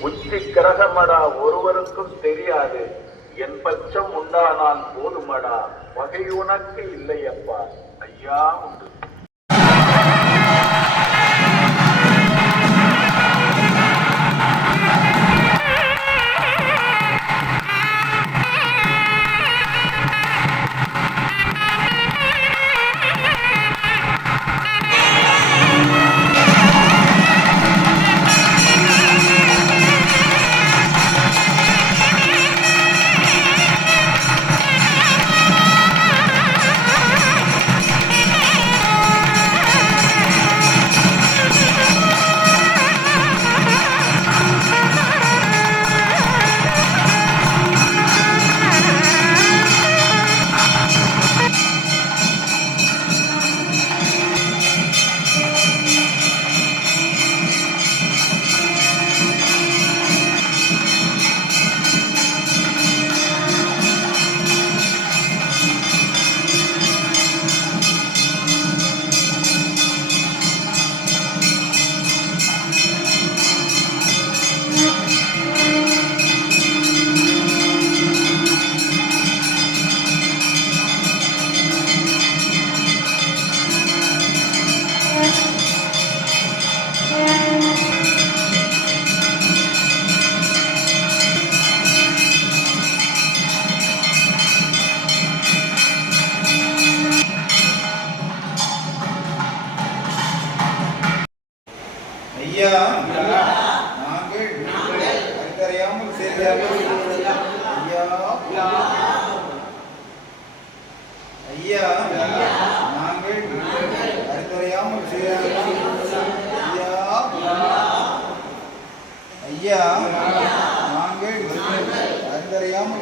உச்சி கிரகமடா ஒருவருக்கும் தெரியாது. என் பட்சம் உண்டானால் போதுமடா. வகை உனக்கு இல்லையப்பா. ஐயா உண்டு.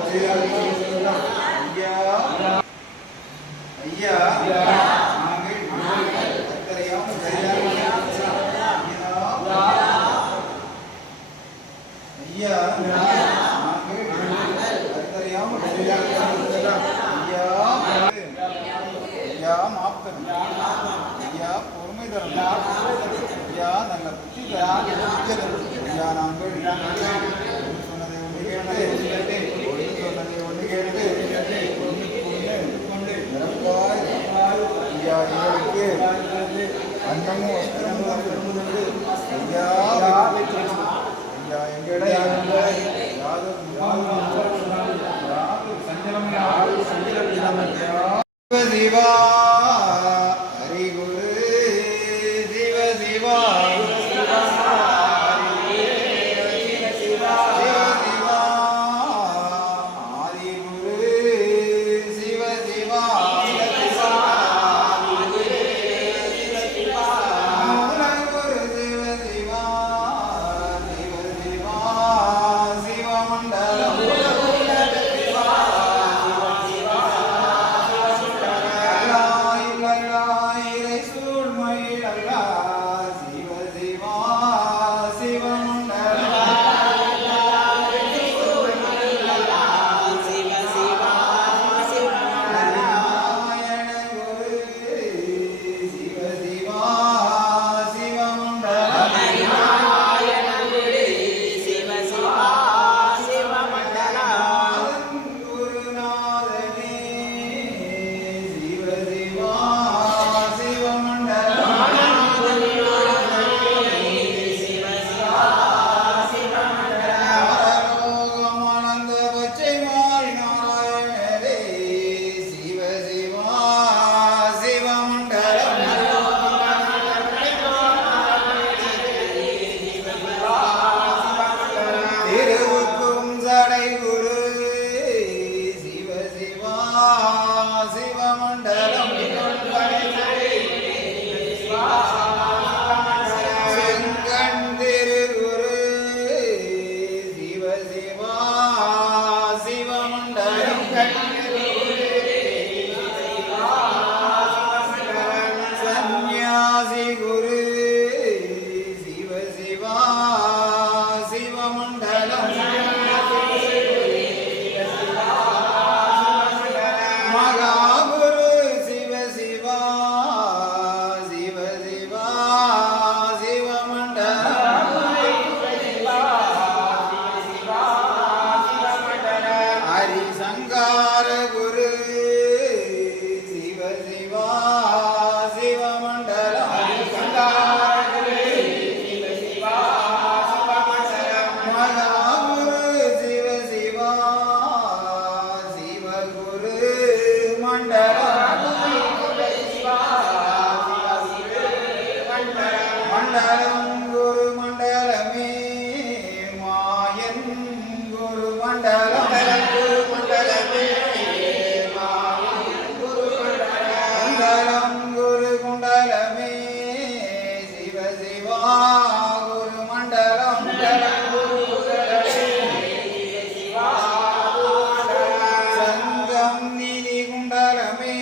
ஐயா நாங்கள் கருத்தறியாமல் ஐயா நாங்கள் கருத்தறியாமல் ஐயா ஐயா மாப்தரும் ஐயா பொறுமை ஐயா நல்ல புத்தி ஐயா நாங்கள் சொன்னதை உங்களுக்கு అన్నము వస్త్రము me.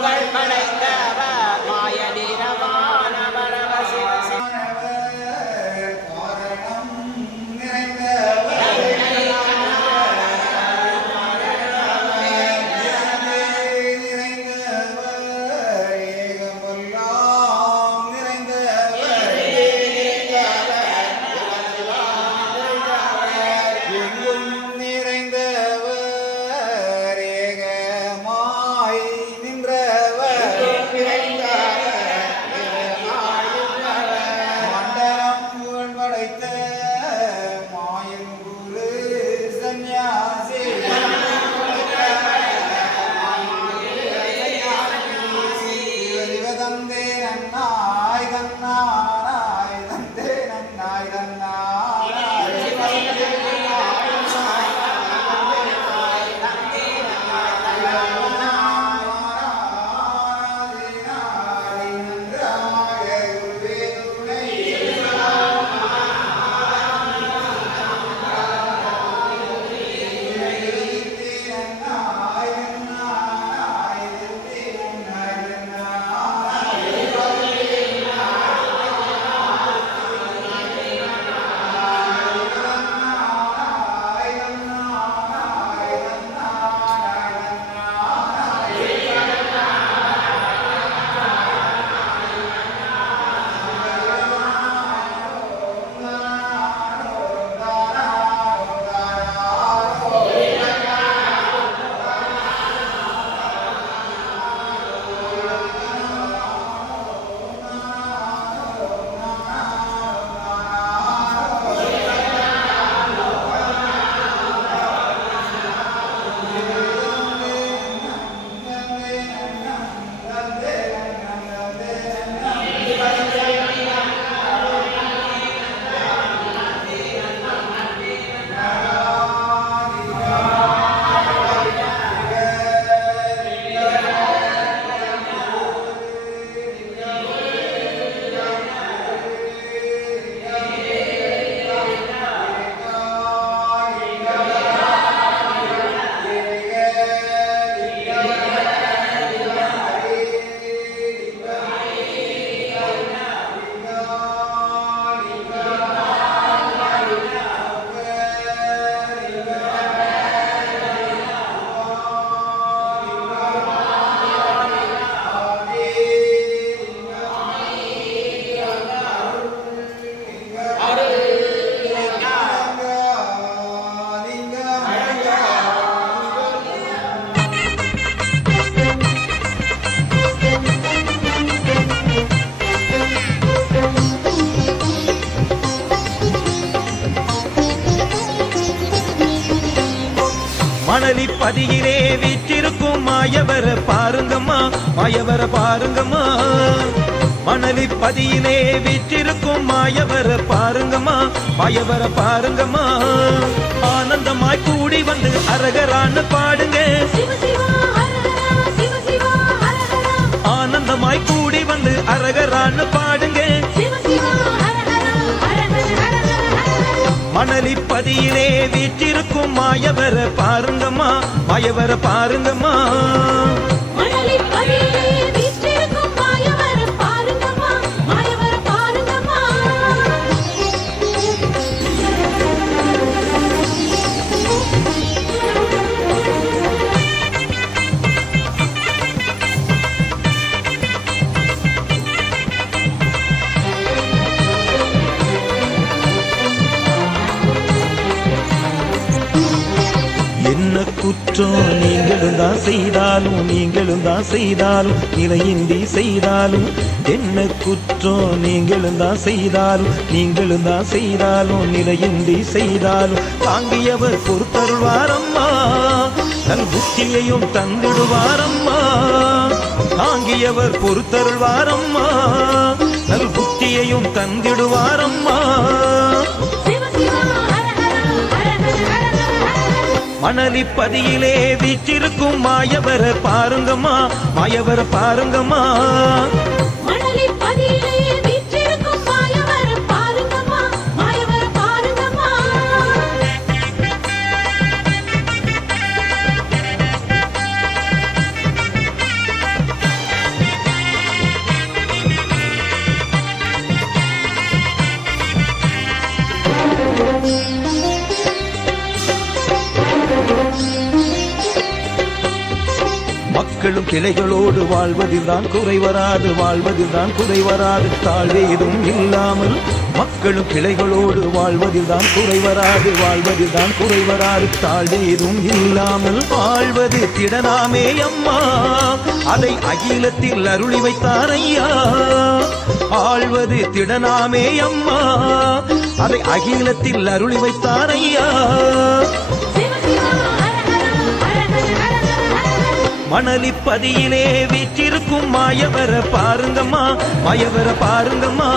Bye, bye. மணலி பதியிலே வீற்றிருக்கும் மாயவர பாருங்கம்மா மாயவர பாருங்கம்மா. மணலி பதியிலே வீற்றிருக்கும் மாயவர பாருங்கம்மா மாயவர பாருங்கம்மா. ஆனந்தமாய் கூடி வந்து அரகரான்னு பாடுங்க. ஆனந்தமாய் கூடி வந்து அரகரான்னு பாடுங்க. ஹர மணலி வீற்றிருக்கும் மாயவர பாருங்கம்மா மாயவர பாருங்கம்மா. மணலி குற்றம் நீங்களும் தான் செய்தாலும் நீங்களும் தான் செய்தாலும் நிலையின்றி செய்தாலும் என்ன குற்றம் நீங்களும் தான் செய்தாலும் நீங்களும் தான் செய்தாலும் நிலையின்றி செய்தாலும் தாங்கியவர் பொறுத்தருள்வாரம்மா. தன் புத்தியையும் தந்திடுவாரம்மா. தாங்கியவர் பொறுத்தருள்வாரம்மா. நல் புத்தியையும் தந்திடுவாரம்மா. மணலிப்பதியிலே வீச்சிருக்கும் பதியிலே மாயவர பாருங்கம்மா மாயவர பாருங்கம்மா. கிளைகளோடு வாழ்வதில் தான் குறை வராது வாழ்வதில் தான் குறை வராது. எதுவும் இல்லாமல் மக்களும் கிளைகளோடு வாழ்வதில் தான் குறை வராது வாழ்வதில் தான் குறை வராது. எதுவும் இல்லாமல் வாழ்வது திடனாமே அம்மா. அதை அகிலத்தில் அருளி வைத்தார் ஐயா. ஆழ்வது திடனாமே அம்மா. அதை அகிலத்தில் அருளி வைத்தார் ஐயா. மணலிப்பதியிலே வீற்றிருக்கும் மாயவர பாருங்கம்மா மாயவர பாருங்கம்மா.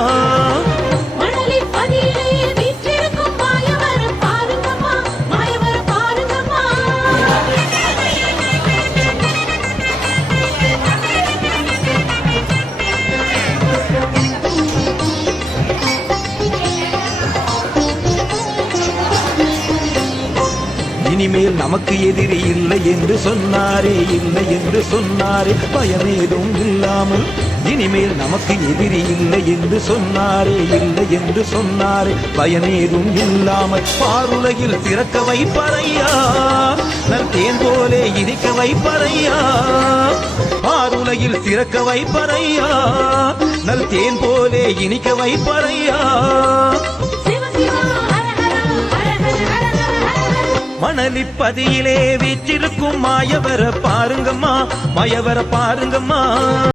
இனிமேல் நமக்கு எதிரி இல்லை என்று சொன்னாரே இல்லை என்று சொன்னாரே. பயமேதும் இல்லாமல் இனிமேல் நமக்கு எதிரி இல்லை என்று சொன்னாரே இல்லை என்று சொன்னாரே. பயமேதும் இல்லாமல் பாருலகில் பிறக்க வைப்பறையா? நல் தேன் போலே இனிக்க வைப்பறையா? பாருலகில் திறக்க வைப்பறையா? நல் தேன் போலே இனிக்க வைப்பறையா? மணலிப்பதியிலே வீற்றிருக்கும் மாயவர பாருங்கம்மா மாயவர பாருங்கம்மா.